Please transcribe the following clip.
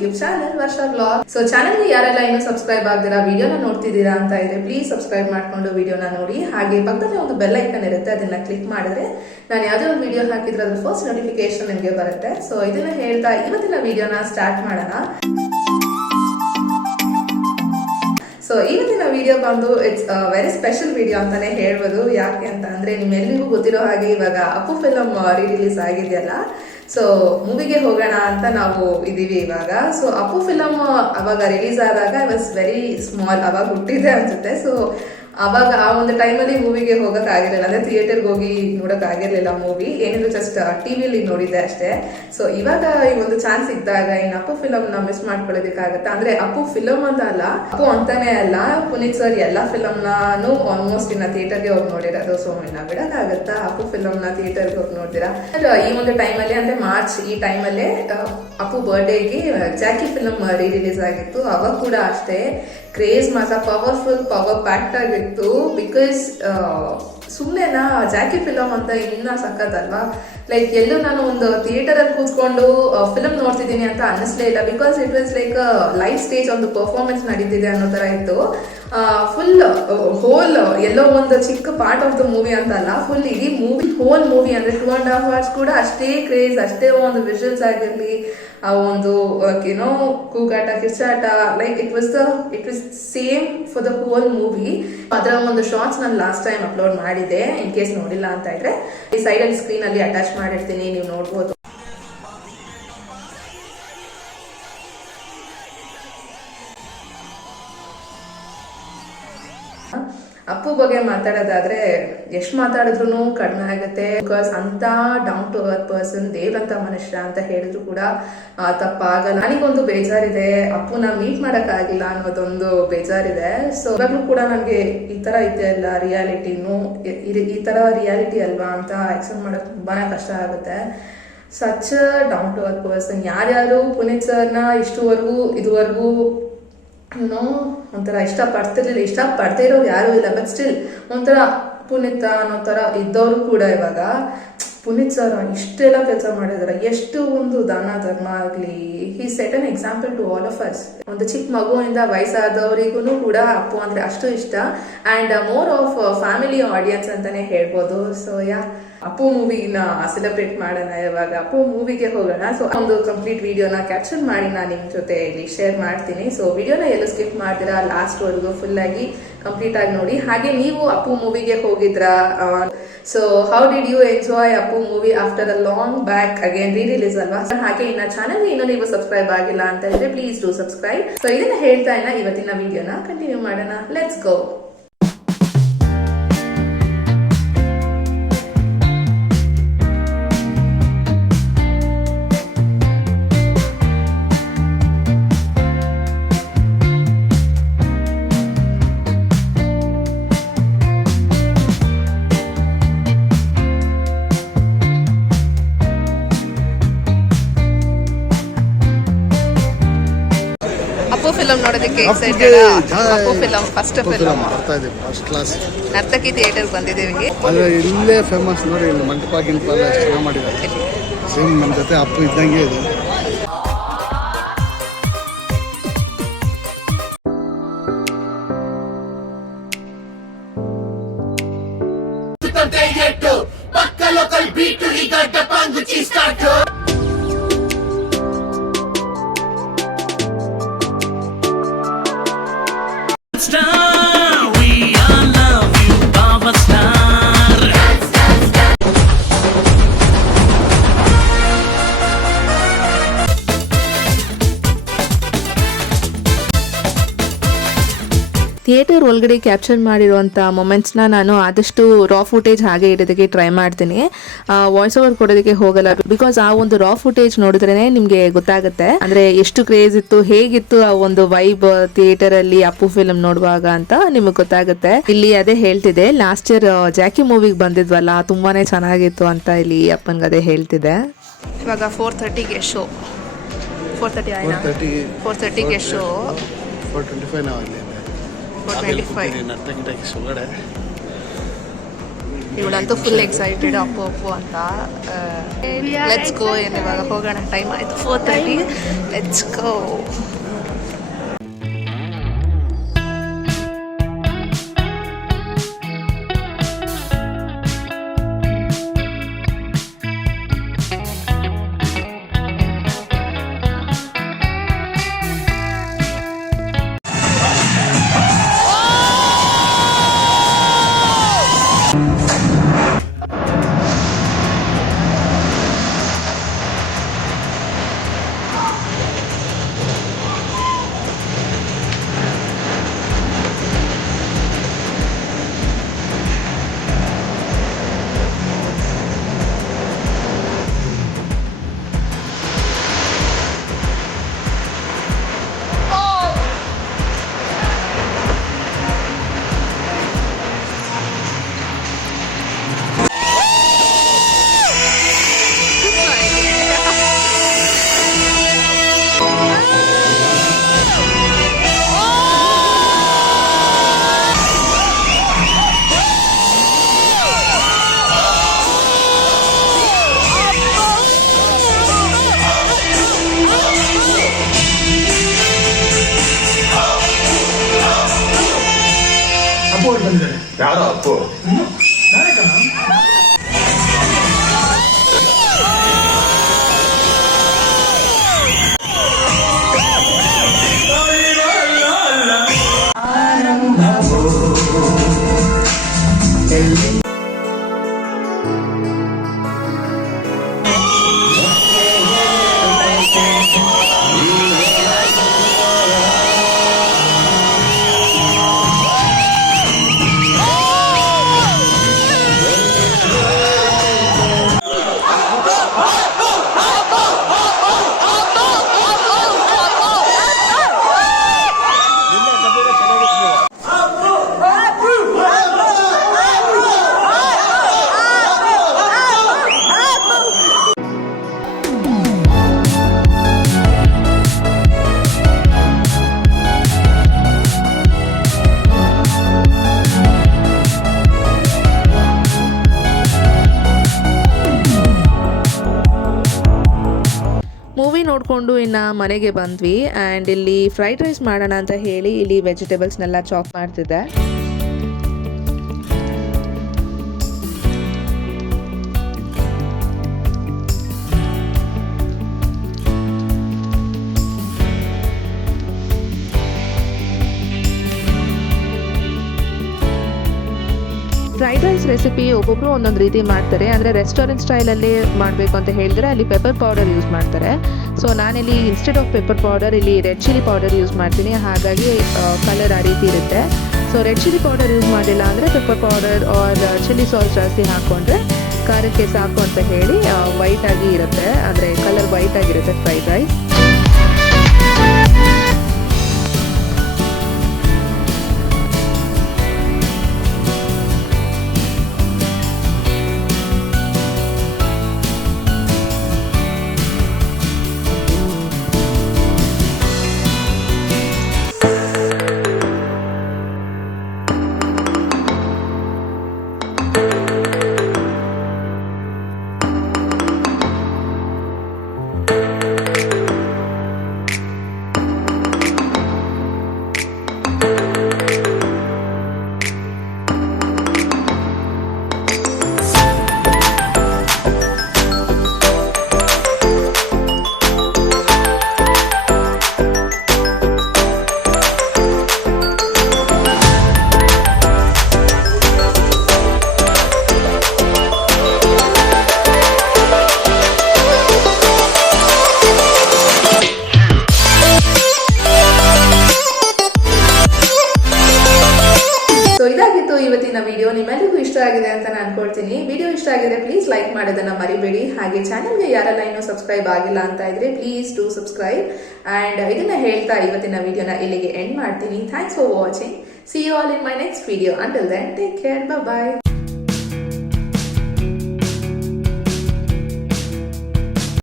YouTube channel ವರ್ಷ blog. So ಚಾನಲ್ಗೆ ಯಾರೆಲ್ಲ ಇನ್ನೂ ಸಬ್ಸ್ಕ್ರೈಬ್ ಆಗದಿರಾ ವಿಡಿಯೋನ ನೋಡ್ತಿದ್ದೀರಾ ಅಂತ ಇದ್ರೆ ಪ್ಲೀಸ್ ಸಬ್ಸ್ಕ್ರೈಬ್ ಮಾಡ್ಕೊಂಡು ವಿಡಿಯೋನ ನೋಡಿ. ಹಾಗೆ ಪಕ್ಕದಲ್ಲಿ ಒಂದು ಬೆಲ್ ಐಕನ್ ಇರುತ್ತೆ, ಅದನ್ನ ಕ್ಲಿಕ್ ಮಾಡಿದ್ರೆ ನಾನು ಯಾವುದೇ ಒಂದು ವಿಡಿಯೋ ಹಾಕಿದ್ರೆ ಅದ್ರ ಫಸ್ಟ್ ನೋಟಿಫಿಕೇಶನ್ ನಿಮಗೆ ಬರುತ್ತೆ. ಸೊ ಇದನ್ನ ಹೇಳ್ತಾ ಇವತ್ತಿನ ವಿಡಿಯೋನ ಸ್ಟಾರ್ಟ್ ಮಾಡೋಣ. ಸೊ ಇವತ್ತಿನ ವಿಡಿಯೋ ಬಂದು ಇಟ್ಸ್ ವೆರಿ ಸ್ಪೆಷಲ್ ವಿಡಿಯೋ ಅಂತಾನೆ ಹೇಳ್ಬೋದು. ಯಾಕೆ ಅಂತ ಅಂದ್ರೆ ನಿಮ್ಮೆಲ್ಲರಿಗೂ ಗೊತ್ತಿರೋ ಹಾಗೆ ಇವಾಗ ಅಪ್ಪು ಫಿಲಮ್ ರಿಲೀಸ್ ಆಗಿದೆಯಲ್ಲ, ಸೊ ಮೂವಿಗೆ ಹೋಗೋಣ ಅಂತ ನಾವು ಇದೀವಿ ಇವಾಗ. ಸೊ ಅಪ್ಪು ಫಿಲಮ್ ಅವಾಗ ರಿಲೀಸ್ ಆದಾಗ ಐ ವಾಸ್ ವೆರಿ ಸ್ಮಾಲ್, ಅವಾಗ ಹುಟ್ಟಿದೆ ಅನ್ಸುತ್ತೆ. ಸೊ ಅವಾಗ ಆ ಒಂದು ಟೈಮಲ್ಲಿ ಮೂವಿಗೆ ಹೋಗಕ್ ಆಗಿರಲಿಲ್ಲ, ಅಂದ್ರೆ ಥಿಯೇಟರ್ಗೆ ಹೋಗಿ ನೋಡಕ್ ಆಗಿರ್ಲಿಲ್ಲ ಮೂವಿ, ಏನಿದ್ರು ಜಸ್ಟ್ ಟಿವಿಲಿ ನೋಡಿದ್ದೆ ಅಷ್ಟೇ. ಸೊ ಇವಾಗ ಈ ಒಂದು ಚಾನ್ಸ್ ಇದ್ದಾಗ ಇನ್ನು ಅಪ್ಪು ಫಿಲಮ್ ನ ಮಿಸ್ ಮಾಡ್ಕೊಳ್ಳೋದಕ್ಕಾಗತ್ತೆ. ಅಂದ್ರೆ ಅಪ್ಪು ಫಿಲಮ್ ಅಂತ ಅಲ್ಲ, ಅಪ್ಪು ಅಂತಾನೆ ಅಲ್ಲ, ಪುನೀತ್ ಸರ್ ಎಲ್ಲಾ ಫಿಲಮ್ ನಾನು ಆಲ್ಮೋಸ್ಟ್ ಇನ್ನ ಥಿಯೇಟರ್ಗೆ ಹೋಗಿ ನೋಡಿರೋದು. ಸೊ ಇನ್ನ ಬಿಡಕ್ಕಾಗತ್ತಾ ಅಪ್ಪು ಫಿಲಮ್ ನ ಥಿಯೇಟರ್ಗೆ ಹೋಗಿ ನೋಡ್ತೀರಾ? ಈ ಒಂದು ಟೈಮಲ್ಲಿ ಅಂದ್ರೆ ಮಾರ್ಚ್ ಈ ಟೈಮಲ್ಲೇ ಅಪ್ಪು ಬರ್ಡೇಗೆ ಜಾಕಿ ಫಿಲಮ್ ರಿಲೀಸ್ ಆಗಿತ್ತು. ಅವಾಗ ಕೂಡ ಅಷ್ಟೇ ಕ್ರೇಜ್ ಮಾತ್ರ ಪವರ್ಫುಲ್, ಪವರ್ ಪ್ಯಾಕ್ಟ್ ಆಗಿತ್ತು. ಬಿಕಾಸ್ ಸುಮ್ಮನೆನಾ ಜಾಕಿ ಫಿಲಮ್ ಅಂತ ಇನ್ನ ಸಖತ್ತಲ್ವಾ. ಲೈಕ್ ಎಲ್ಲೂ ನಾನು ಒಂದು ಥಿಯೇಟರ್ ಅಲ್ಲಿ ಕೂತ್ಕೊಂಡು ಫಿಲಮ್ ನೋಡ್ತಿದ್ದೀನಿ ಅಂತ ಅನ್ನಿಸ್ಲೇ ಇಲ್ಲ. Because it was like live stage ಒಂದು ಪರ್ಫಾರ್ಮೆನ್ಸ್ ನಡೀತಿದೆ ಅನ್ನೋ ತರ ಇತ್ತು. ಫುಲ್ ಹೋಲ್ ಎಲ್ಲೋ ಒಂದು ಚಿಕ್ಕ ಪಾರ್ಟ್ ಆಫ್ ದ ಮೂವಿ ಅಂತ ಅಲ್ಲ, ಫುಲ್ ಇಡೀ ಮೂವಿ ಹೋಲ್ ಮೂವಿ ಅಂದ್ರೆ 2.5 hours ಕೂಡ ಅಷ್ಟೇ ಕ್ರೇಜ್, ಅಷ್ಟೇ ಒಂದು ವಿಷುವಲ್ಸ್ ಆಗಿರ್ಲಿ, ಆ ಒಂದು ಏನೋ ಕೂಗಾಟ ಕಿರ್ಚಾಟ, like it was same for the whole movie. ಅದರ ಒಂದು ಶಾರ್ಟ್ಸ್ ನಾನು ಲಾಸ್ಟ್ ಟೈಮ್ ಅಪ್ಲೋಡ್ ಮಾಡಿದ್ದೆ, ಇನ್ ಕೇಸ್ ನೋಡಿಲ್ಲ ಅಂತ ಇದ್ರೆ ಈ ಸೈಡ್ ಅಲ್ಲಿ ಸ್ಕ್ರೀನ್ ಅಲ್ಲಿ ಅಟ್ಯಾಚ್ ಮಾಡಿರ್ತೀನಿ, ನೀವು ನೋಡ್ಬೋದು. ಅಪ್ಪು ಬಗ್ಗೆ ಮಾತಾಡೋದಾದ್ರೆ ಎಷ್ಟು ಮಾತಾಡಿದ್ರು ಕಡಿಮೆ ಆಗುತ್ತೆ. ಬಿಕಾಸ್ ಅಂತ ಡೌನ್ ಟು ಅರ್ತ್ ಪರ್ಸನ್, ದೇವ್ರಂತ ಮನುಷ್ಯ ಅಂತ ಹೇಳಿದ್ರು ಕೂಡ ತಪ್ಪಾಗಲ್ಲ. ನನಗೊಂದು ಬೇಜಾರಿದೆ, ಅಪ್ಪುನ ಮೀಟ್ ಮಾಡಕ್ ಆಗಿಲ್ಲ ಅನ್ನೋದೊಂದು ಬೇಜಾರಿದೆ. ಸೊ ಇವಾಗ್ಲೂ ಕೂಡ ನನಗೆ ಈ ತರ ಇದೆ ಅಲ್ಲ ರಿಯಾಲಿಟಿನು, ಈ ತರ ರಿಯಾಲಿಟಿ ಅಲ್ವಾ ಅಂತ ಎಕ್ಸೆಪ್ಟ್ ಮಾಡಕ್ ತುಂಬಾನೇ ಕಷ್ಟ ಆಗುತ್ತೆ. Such down to earth person. ಯಾರ್ಯಾರು ಪುನೀತ್ ಸರ್ನ ಇದುವರೆಗೂ ಏನೋ ಒಂಥರ ಇಷ್ಟಪಡ್ತಾ ಇರೋರು ಯಾರು ಇಲ್ಲ, ಬಟ್ ಸ್ಟಿಲ್ ಒಂಥರ ಪುನೀತ್ ಅನ್ನೋ ತರ ಇದ್ದವರು ಕೂಡ ಇವಾಗ ಪುನೀತ್ ಸರ್ ಇಷ್ಟೆಲ್ಲ ಕೆಲಸ ಮಾಡಿದಾರೆ. ಎಷ್ಟು ಒಂದು ದಾನ ಧರ್ಮ ಆಗ್ಲಿ, he set an example to all of us. ಒಂದು ಚಿಕ್ಕ ಮಗುವಿಂದ ವಯಸ್ಸಾದವರಿಗೂ ಕೂಡ ಅಪ್ಪು ಅಂದ್ರೆ ಅಷ್ಟು ಇಷ್ಟ, and more of family audience ಅಂತಾನೆ ಹೇಳ್ಬೋದು. ಸೊ ಅಪ್ಪು ಮೂವಿನ ಸೆಲೆಬ್ರೇಟ್ ಮಾಡೋಣ, ಇವಾಗ ಅಪ್ಪು ಮೂವಿಗೆ ಹೋಗೋಣ. ಸೊ ಒಂದು ಕಂಪ್ಲೀಟ್ ವಿಡಿಯೋನ ಕ್ಯಾಪ್ಚರ್ ಮಾಡಿ ನಾನು ನಿಮ್ ಜೊತೆ ಇಲ್ಲಿ ಶೇರ್ ಮಾಡ್ತೀನಿ. ಸೊ ವಿಡಿಯೋನ ಎಲ್ಲೂ ಸ್ಕಿಪ್ ಮಾಡ್ತೀರಾ, ಲಾಸ್ಟ್ ವರೆಗೂ ಫುಲ್ ಆಗಿ ಕಂಪ್ಲೀಟ್ ಆಗಿ ನೋಡಿ. ಹಾಗೆ ನೀವು ಅಪ್ಪು ಮೂವಿಗೆ ಹೋಗಿದ್ರಾ? So how did you enjoy Appu movie after a long back again release ಅಲ್ವಾ? ಹಾಗೆ ಇನ್ನ ಚಾನಲ್ ಇನ್ನೂ ನೀವು ಸಬ್ಸ್ಕ್ರೈಬ್ ಆಗಿಲ್ಲ ಅಂತ ಹೇಳಿದ್ರೆ ಪ್ಲೀಸ್ ಡೂ ಸಬ್ಸ್ಕ್ರೈಬ್. ಸೊ ಇದನ್ನ ಹೇಳ್ತಾ ಇವತ್ತಿನ ವಿಡಿಯೋನ ಕಂಟಿನ್ಯೂ ಮಾಡೋಣ. Let's go. ಅಪ್ಪು ಫಿಲಮ್ ನೋಡೋದಕ್ಕೆ excited. Appu film first film ಬರ್ತಾ ಇದೆ, ಫಸ್ಟ್ ಕ್ಲಾಸ್. ನರ್ತಕಿ ಥಿಯೇಟರ್ ಬಂದಿದ್ದೀವಿ. ಅಲ್ಲ ಇಲ್ಲೇ ಫೇಮಸ್ ನೋಡಿ, ಇಲ್ಲಿ ಮಂಟಪ ಗಿಂಪ ಎಲ್ಲ ಎಷ್ಟು ಚೆನ್ನಾಗಿ ಮಾಡಿದ್ದಾರೆ. ಸೇಮ್ ನಮ್ಮ ಜೊತೆ ಅಪ್ಪು ಇದ್ದಂಗೆ ಇದೆ. ಥಿಯೇಟರ್ ಒಳಗಡೆ ಕ್ಯಾಪ್ಚರ್ ಮಾಡಿರುವಂಥ ಮೊಮೆಂಟ್ಸ್ನ ನಾನು ಆದಷ್ಟು ರಾ ಫುಟೇಜ್ ಹಾಗೆ ಇಡೋದಕ್ಕೆ ಟ್ರೈ ಮಾಡ್ತೀನಿ, ವಾಯ್ಸ್ ಓವರ್ ಕೊಡೋದಕ್ಕೆ ಹೋಗಲ್ಲ. ಬಿಕಾಸ್ ಆ ಒಂದು ರಾ ಫುಟೇಜ್ ನೋಡಿದ್ರೇನೆ ನಿಮಗೆ ಗೊತ್ತಾಗುತ್ತೆ ಅಂದ್ರೆ ಎಷ್ಟು ಕ್ರೇಜ್ ಇತ್ತು, ಹೇಗಿತ್ತು ಆ ಒಂದು ವೈಬ್ ಥಿಯೇಟರ್ ಅಲ್ಲಿ ಅಪ್ಪು ಫಿಲ್ಮ್ ನೋಡುವಾಗ ಅಂತ ನಿಮಗೆ ಗೊತ್ತಾಗುತ್ತೆ. ಇಲ್ಲಿ ಅದೇ ಹೇಳ್ತಿದೆ, ಲಾಸ್ಟ್ ಇಯರ್ ಜಾಕಿ ಮೂವಿಗೆ ಬಂದಿದ್ವಲ್ಲ, ತುಂಬಾನೇ ಚೆನ್ನಾಗಿತ್ತು ಅಂತ ಇಲ್ಲಿ ಅಪ್ಪನ್ಗೆ ಅದೇ ಹೇಳ್ತಿದೆ. ಇವಾಗ 4:30ಗೆ ಶೋ, 4:30ಗೆ ಶೋ, 4:25 ನಾವು ಅಲ್ಲಿ 4:25 ನರ್ತಕಿ ಇವಳಂತೂ ಫುಲ್ ಎಕ್ಸೈಟೆಡ್ ಅಪ್ಪು ಅಂತ. Let's go. ಇವಾಗ ಹೋಗೋಣ, ಟೈಮ್ ಆಯಿತು 4:30. Let's go. ಯಾರೋ ಅಪ್ಪು ಮೂವಿ ನೋಡಿಕೊಂಡು ಇನ್ನು ಮನೆಗೆ ಬಂದ್ವಿ. ಆ್ಯಂಡ್ ಇಲ್ಲಿ ಫ್ರೈಡ್ ರೈಸ್ ಮಾಡೋಣ ಅಂತ ಹೇಳಿ ಇಲ್ಲಿ ವೆಜಿಟೇಬಲ್ಸ್ನೆಲ್ಲ ಚಾಪ್ ಮಾಡ್ತಿದ್ದೆ. ಫ್ರೈಡ್ ರೈಸ್ ರೆಸಿಪಿ ಒಬ್ಬೊಬ್ರು ಒಂದೊಂದು ರೀತಿ ಮಾಡ್ತಾರೆ. ಅಂದರೆ ರೆಸ್ಟೋರೆಂಟ್ ಸ್ಟೈಲಲ್ಲಿ ಮಾಡಬೇಕು ಅಂತ ಹೇಳಿದ್ರೆ ಅಲ್ಲಿ ಪೆಪ್ಪರ್ ಪೌಡರ್ ಯೂಸ್ ಮಾಡ್ತಾರೆ. ಸೊ ನಾನಿಲ್ಲಿ ಇನ್ಸ್ಟೆಡ್ ಆಫ್ ಪೆಪ್ಪರ್ ಪೌಡರ್ ಇಲ್ಲಿ ರೆಡ್ ಚಿಲ್ಲಿ ಪೌಡರ್ ಯೂಸ್ ಮಾಡ್ತೀನಿ. ಹಾಗಾಗಿ ಕಲರ್ ಆ ರೀತಿ ಇರುತ್ತೆ. So red chilli powder use ಮಾಡಿಲ್ಲ ಅಂದರೆ pepper powder R chilli sauce ಜಾಸ್ತಿ ಹಾಕ್ಕೊಂಡ್ರೆ ಖಾರಕ್ಕೆ ಸಾಕು ಅಂತ ಹೇಳಿ ವೈಟಾಗಿ ಇರುತ್ತೆ, ಅಂದರೆ ಕಲರ್ ವೈಟಾಗಿರುತ್ತೆ ಫ್ರೈಡ್ ರೈಸ್. ಇವತ್ತಿನ ವಿಡಿಯೋ ನಿಮ್ಮೆಲ್ಲರಿಗೂ ಇಷ್ಟ ಆಗಿದೆ ಅಂತ ನಾನು ಅನ್ಕೊಳ್ತೀನಿ. ವಿಡಿಯೋ ಇಷ್ಟ ಆಗಿದೆ ಪ್ಲೀಸ್ ಲೈಕ್ ಮಾಡೋದನ್ನ ಮರಿಬೇಡಿ. ಹಾಗೆ ಚಾನೆಲ್ಗೆ ಯಾರೆಲ್ಲ ಇನ್ನೂ ಸಬ್ಸ್ಕ್ರೈಬ್ ಆಗಿಲ್ಲ ಅಂತ ಇದ್ರೆ ಪ್ಲೀಸ್ ಟು ಸಬ್ಸ್ಕ್ರೈಬ್. ಅಂಡ್ ಇದನ್ನ ಹೇಳ್ತಾ ಇವತ್ತಿನ ವಿಡಿಯೋನ ಇಲ್ಲಿಗೆ ಎಂಡ್ ಮಾಡ್ತೀನಿ. Thanks for watching. See you all in my next video. Until then take care. By.